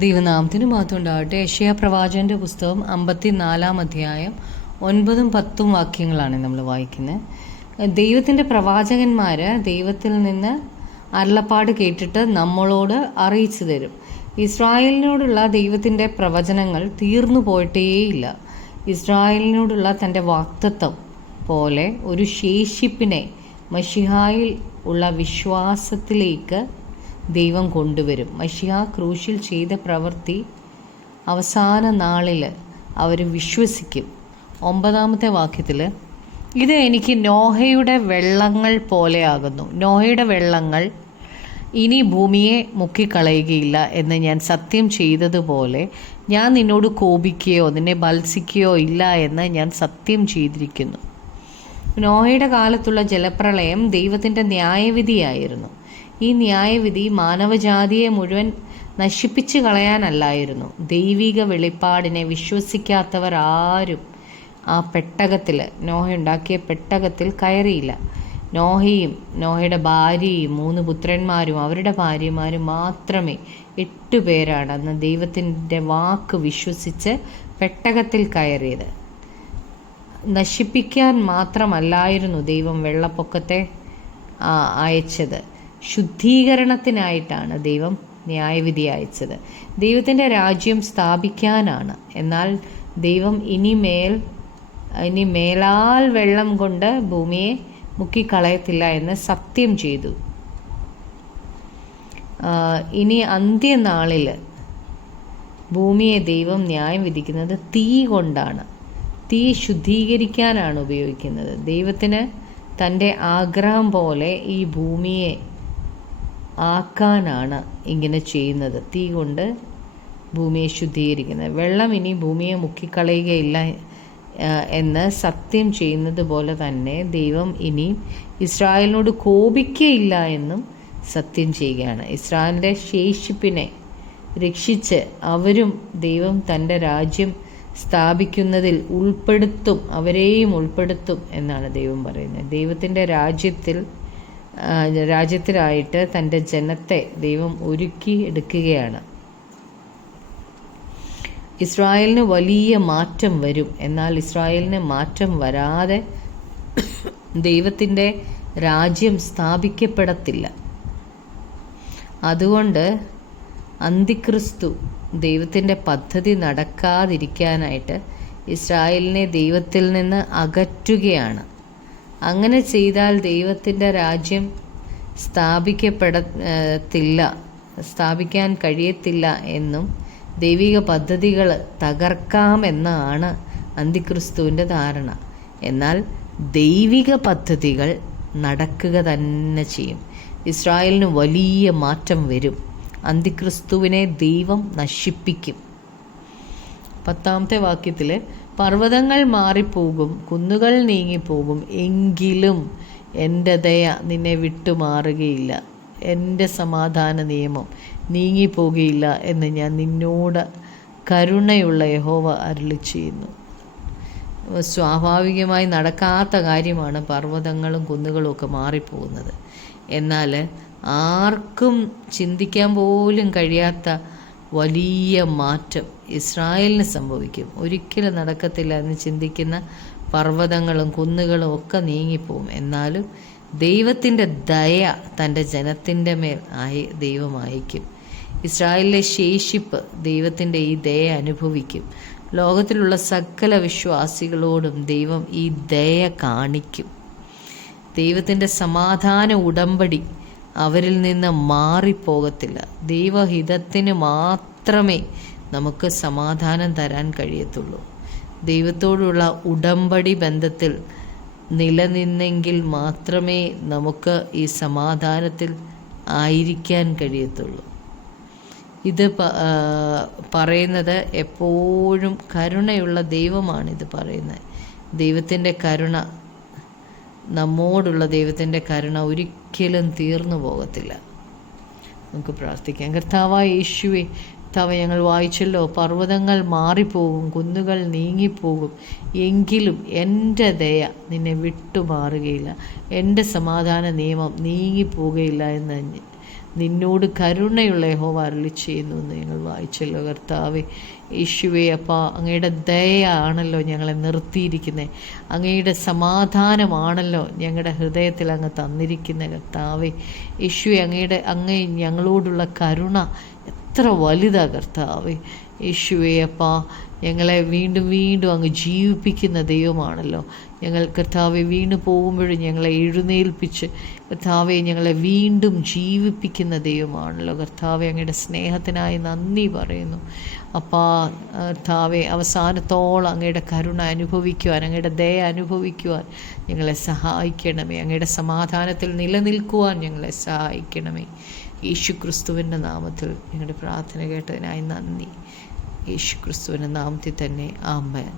ദൈവനാമത്തിന് മഹത്വം ഉണ്ടാകട്ടെ. യെശയ്യാ പ്രവാചകന്റെ പുസ്തകം 54 അധ്യായം 9-10 വാക്യങ്ങളാണ് നമ്മൾ വായിക്കുന്നത്. ദൈവത്തിൻ്റെ പ്രവാചകന്മാർ ദൈവത്തിൽ നിന്ന് അരുളപ്പാട് കേട്ടിട്ട് നമ്മളോട് അറിയിച്ചു തരും. ഇസ്രായേലിനോടുള്ള ദൈവത്തിൻ്റെ പ്രവചനങ്ങൾ തീർന്നു പോയിട്ടേയില്ല. ഇസ്രായേലിനോടുള്ള തൻ്റെ വാഗ്ദത്തം പോലെ ഒരു ശേഷിപ്പിനെ മശിഹായിൽ ഉള്ള വിശ്വാസത്തിലേക്ക് ദൈവം കൊണ്ടുവരും. മശിഹ ക്രൂശിൽ ചെയ്ത പ്രവൃത്തി അവസാന നാളിൽ അവർ വിശ്വസിക്കും. 9 വാക്യത്തിൽ, ഇത് എനിക്ക് നോഹയുടെ വെള്ളങ്ങൾ പോലെയാകുന്നു. നോഹയുടെ വെള്ളങ്ങൾ ഇനി ഭൂമിയെ മുക്കിക്കളയുകയില്ല എന്ന് ഞാൻ സത്യം ചെയ്തതുപോലെ ഞാൻ നിന്നോട് കോപിക്കുകയോ നിന്നെ ഭത്സിക്കുകയോ ഇല്ല എന്ന് ഞാൻ സത്യം ചെയ്തിരിക്കുന്നു. നോഹയുടെ കാലത്തുള്ള ജലപ്രളയം ദൈവത്തിൻ്റെ ന്യായവിധിയായിരുന്നു. ഈ ന്യായവിധി മാനവജാതിയെ മുഴുവൻ നശിപ്പിച്ചു കളയാനല്ലായിരുന്നു. ദൈവിക വെളിപ്പാടിനെ വിശ്വസിക്കാത്തവർ ആരും ആ പെട്ടകത്തിൽ, നോഹ ഉണ്ടാക്കിയ പെട്ടകത്തിൽ കയറിയില്ല. നോഹയും നോഹയുടെ ഭാര്യയും 3 പുത്രന്മാരും അവരുടെ ഭാര്യമാരും മാത്രമേ 8 പേരാണ് അന്ന് ദൈവത്തിൻ്റെ വാക്ക് വിശ്വസിച്ച് പെട്ടകത്തിൽ കയറിയത്. നശിപ്പിക്കാൻ മാത്രമല്ലായിരുന്നു ദൈവം വെള്ളപ്പൊക്കത്തെ അയച്ചത്. ശുദ്ധീകരണത്തിനായിട്ടാണ് ദൈവം ന്യായവിധി അയച്ചത്. ദൈവത്തിൻ്റെ രാജ്യം സ്ഥാപിക്കാനാണ്. എന്നാൽ ദൈവം ഇനി മേലാൽ വെള്ളം കൊണ്ട് ഭൂമിയെ മുക്കിക്കളയത്തില്ല എന്ന് സത്യം ചെയ്തു. ഇനി അന്ത്യനാളിൽ ഭൂമിയെ ദൈവം ന്യായം വിധിക്കുന്നത് തീ കൊണ്ടാണ്. തീ ശുദ്ധീകരിക്കാനാണ് ഉപയോഗിക്കുന്നത്. ദൈവത്തിന് തൻ്റെ ആഗ്രഹം പോലെ ഈ ഭൂമിയെ ആക്കാനാണ് ഇങ്ങനെ ചെയ്യുന്നത്. തീ കൊണ്ട് ഭൂമിയെ ശുദ്ധീകരിക്കുന്നത്. വെള്ളം ഇനി ഭൂമിയെ മുക്കിക്കളയുകയില്ല എന്ന് സത്യം ചെയ്യുന്നത് പോലെ തന്നെ ദൈവം ഇനി ഇസ്രായേലിനോട് കോപിക്കുകയില്ല എന്നും സത്യം ചെയ്യുകയാണ്. ഇസ്രായേലിൻ്റെ ശേഷിപ്പിനെ രക്ഷിച്ച് അവരും ദൈവം തൻ്റെ രാജ്യം സ്ഥാപിക്കുന്നതിൽ അവരെയും ഉൾപ്പെടുത്തും എന്നാണ് ദൈവം പറയുന്നത്. ദൈവത്തിൻ്റെ രാജ്യത്തിലായിട്ട് തൻ്റെ ജനത്തെ ദൈവം ഒരുക്കി എടുക്കുകയാണ്. ഇസ്രായേലിന് വലിയ മാറ്റം വരും. എന്നാൽ ഇസ്രായേലിന് മാറ്റം വരാതെ ദൈവത്തിൻ്റെ രാജ്യം സ്ഥാപിക്കപ്പെടത്തില്ല. അതുകൊണ്ട് അന്തിക്രിസ്തു ദൈവത്തിൻ്റെ പദ്ധതി നടക്കാതിരിക്കാനായിട്ട് ഇസ്രായേലിനെ ദൈവത്തിൽ നിന്ന് അകറ്റുകയാണ്. അങ്ങനെ ചെയ്താൽ ദൈവത്തിൻ്റെ രാജ്യം സ്ഥാപിക്കാൻ കഴിയത്തില്ല എന്നും ദൈവിക പദ്ധതികൾ തകർക്കാമെന്നാണ് അന്തിക്രിസ്തുവിൻ്റെ ധാരണ. എന്നാൽ ദൈവിക പദ്ധതികൾ നടക്കുക തന്നെ ചെയ്യും. ഇസ്രായേലിന് വലിയ മാറ്റം വരും. അന്തിക്രിസ്തുവിനെ ദൈവം നശിപ്പിക്കും. 10 വാക്യത്തിൽ, പർവ്വതങ്ങൾ മാറിപ്പോകും, കുന്നുകൾ നീങ്ങിപ്പോകും, എങ്കിലും എൻ്റെ ദയ നിന്നെ വിട്ടുമാറുകയില്ല, എൻ്റെ സമാധാന നിയമം നീങ്ങിപ്പോകുകയില്ല എന്ന് ഞാൻ നിന്നോട് കരുണയുള്ള യഹോവ അരുളി ചെയ്യുന്നു. സ്വാഭാവികമായി നടക്കാത്ത കാര്യമാണ് പർവ്വതങ്ങളും കുന്നുകളും ഒക്കെ മാറിപ്പോകുന്നത്. എന്നാൽ ആർക്കും ചിന്തിക്കാൻ പോലും കഴിയാത്ത വലിയ മാറ്റം ഇസ്രായേലിന് സംഭവിക്കും. ഒരിക്കലും നടക്കത്തില്ല എന്ന് ചിന്തിക്കുന്ന പർവ്വതങ്ങളും കുന്നുകളും ഒക്കെ നീങ്ങിപ്പോവും. എന്നാലും ദൈവത്തിൻ്റെ ദയ തൻ്റെ ജനത്തിൻ്റെ മേൽ ദൈവം അയക്കും. ഇസ്രായേലിലെ ശേഷിപ്പ് ദൈവത്തിൻ്റെ ഈ ദയ അനുഭവിക്കും. ലോകത്തിലുള്ള സകല വിശ്വാസികളോടും ദൈവം ഈ ദയ കാണിക്കും. ദൈവത്തിൻ്റെ സമാധാന ഉടമ്പടി അവരിൽ നിന്ന് മാറിപ്പോകത്തില്ല. ദൈവഹിതത്തിന് മാത്രമേ നമുക്ക് സമാധാനം തരാൻ കഴിയത്തുള്ളൂ. ദൈവത്തോടുള്ള ഉടമ്പടി ബന്ധത്തിൽ നിലനിന്നെങ്കിൽ മാത്രമേ നമുക്ക് ഈ സമാധാനത്തിൽ ആയിരിക്കാൻ കഴിയത്തുള്ളൂ. ഇത് പറയുന്നത് എപ്പോഴും കരുണയുള്ള ദൈവമാണിത് പറയുന്നത്. ദൈവത്തിൻ്റെ കരുണ, നമ്മോടുള്ള ദൈവത്തിൻ്റെ കരുണ ഒരിക്കലും തീർന്നു പോകത്തില്ല. നമുക്ക് പ്രാർത്ഥിക്കാം. കർത്താവായ യേശുവേ, കർത്താവ്, ഞങ്ങൾ വായിച്ചല്ലോ, പർവ്വതങ്ങൾ മാറിപ്പോകും, കുന്നുകൾ നീങ്ങിപ്പോകും, എങ്കിലും എൻ്റെ ദയ നിന്നെ വിട്ടുമാറുകയില്ല, എൻ്റെ സമാധാന നിയമം നീങ്ങിപ്പോകുകയില്ല എന്ന് നിന്നോട് കരുണയുള്ള യഹോവ അരുളി ചെയ്യുന്നു എന്ന് ഞങ്ങൾ വായിച്ചല്ലോ കർത്താവേ. യേശുവേ അപ്പാ, അങ്ങയുടെ ദയയാണല്ലോ ഞങ്ങളെ നിർത്തിയിരിക്കുന്നത്. അങ്ങയുടെ സമാധാനമാണല്ലോ ഞങ്ങളുടെ ഹൃദയത്തിൽ അങ്ങ് തന്നിരിക്കുന്ന കർത്താവേ. യേശുവേ, അങ്ങേ ഞങ്ങളോടുള്ള കരുണ എത്ര വലുതാ കർത്താവേ. യേശുവേ അപ്പാ, ഞങ്ങളെ വീണ്ടും വീണ്ടും അങ്ങ് ജീവിപ്പിക്കുന്ന ദൈവമാണല്ലോ. ഞങ്ങൾ കർത്താവെ വീണു പോകുമ്പോഴും ഞങ്ങളെ എഴുന്നേൽപ്പിച്ച് കർത്താവെ ഞങ്ങളെ വീണ്ടും ജീവിപ്പിക്കുന്ന ദൈവമാണല്ലോ കർത്താവെ. അങ്ങയുടെ സ്നേഹത്തിനായി നന്ദി പറയുന്നു അപ്പാ. കർത്താവെ, അവസാനത്തോളം അങ്ങയുടെ കരുണ അനുഭവിക്കുവാൻ, അങ്ങയുടെ ദയ അനുഭവിക്കുവാൻ ഞങ്ങളെ സഹായിക്കണമേ. അങ്ങയുടെ സമാധാനത്തിൽ നിലനിൽക്കുവാൻ ഞങ്ങളെ സഹായിക്കണമേ. യേശു ക്രിസ്തുവിൻ്റെ നാമത്തിൽ ഞങ്ങളുടെ പ്രാർത്ഥന കേട്ടതിനായി നന്ദി. യേശു ക്രിസ്തുവിൻ്റെ നാമത്തിൽ തന്നെ ആമേൻ.